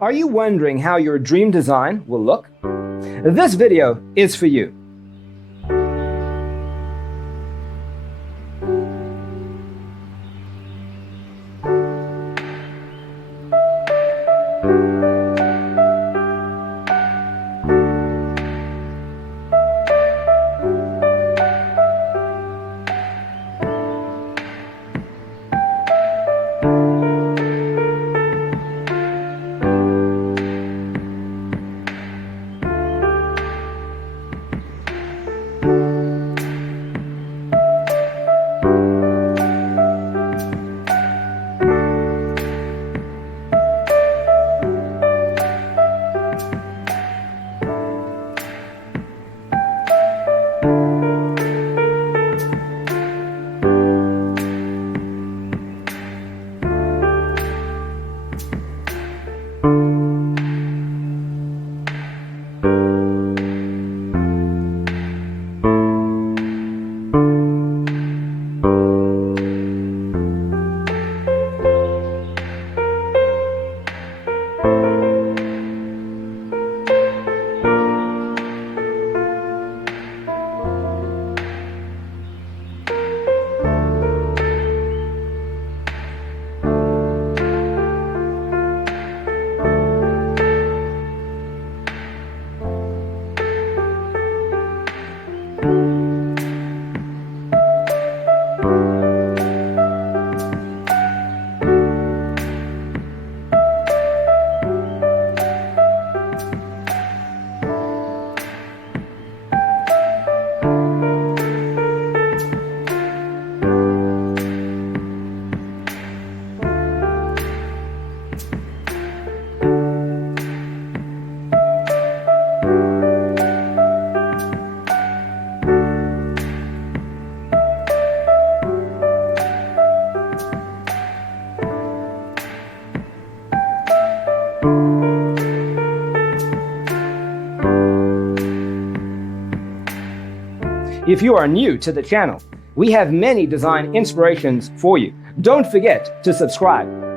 Are you wondering how your dream design will look? This video is for you. If you are new to the channel, we have many design inspirations for you. Don't forget to subscribe.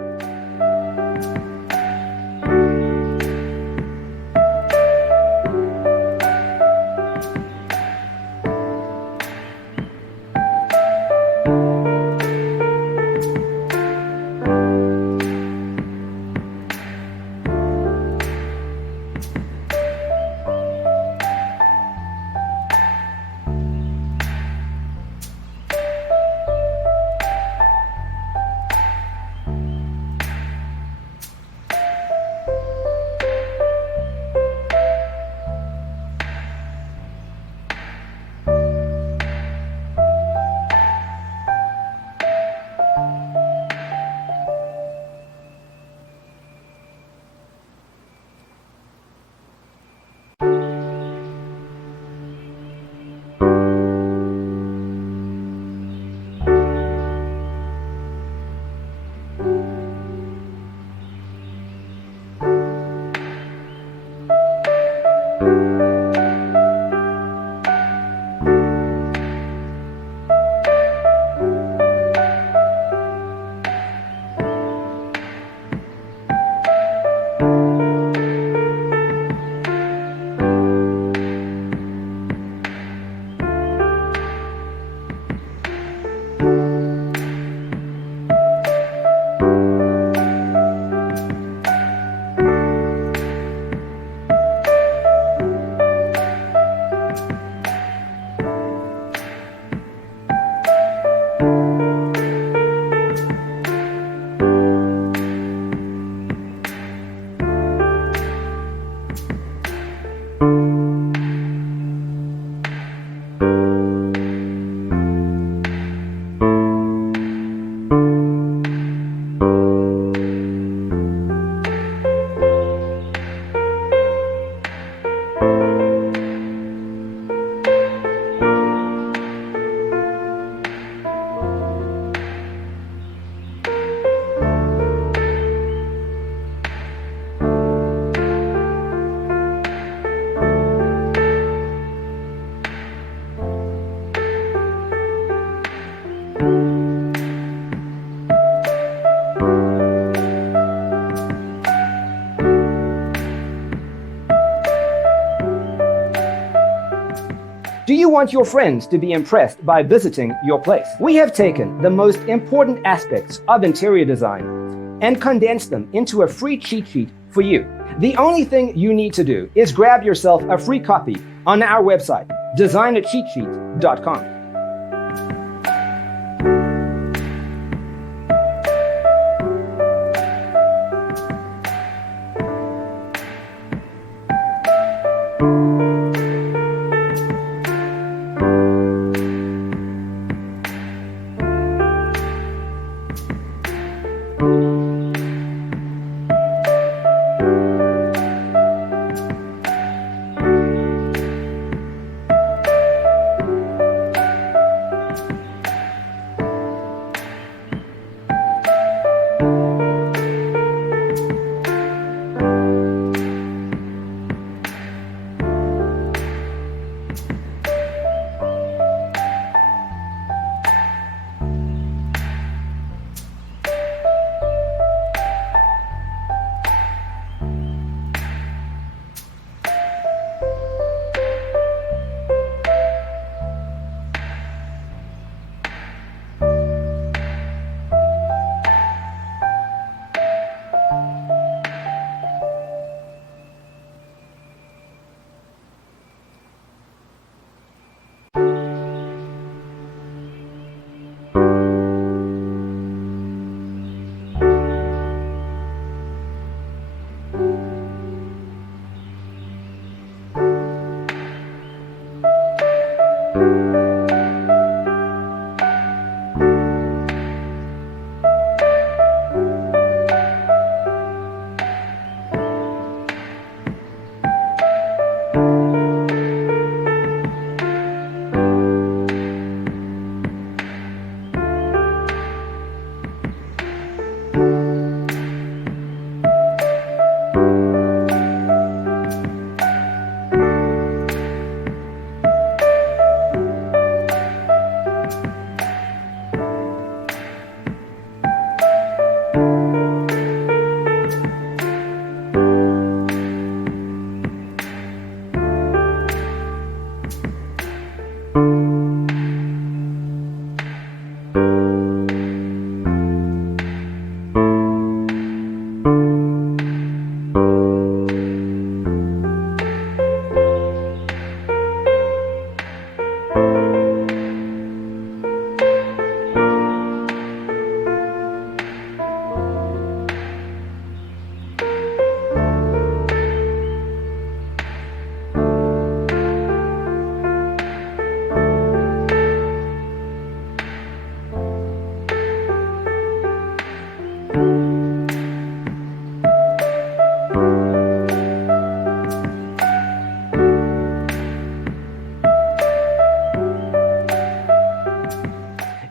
Do you want your friends to be impressed by visiting your place? We have taken the most important aspects of interior design and condensed them into a free cheat sheet for you. The only thing you need to do is grab yourself a free copy on our website, designercheatsheet.com.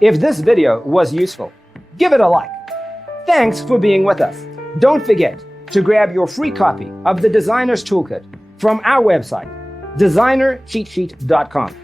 If this video was useful, give it a like. Thanks for being with us. Don't forget to grab your free copy of the Designer's Toolkit from our website, designercheatsheet.com.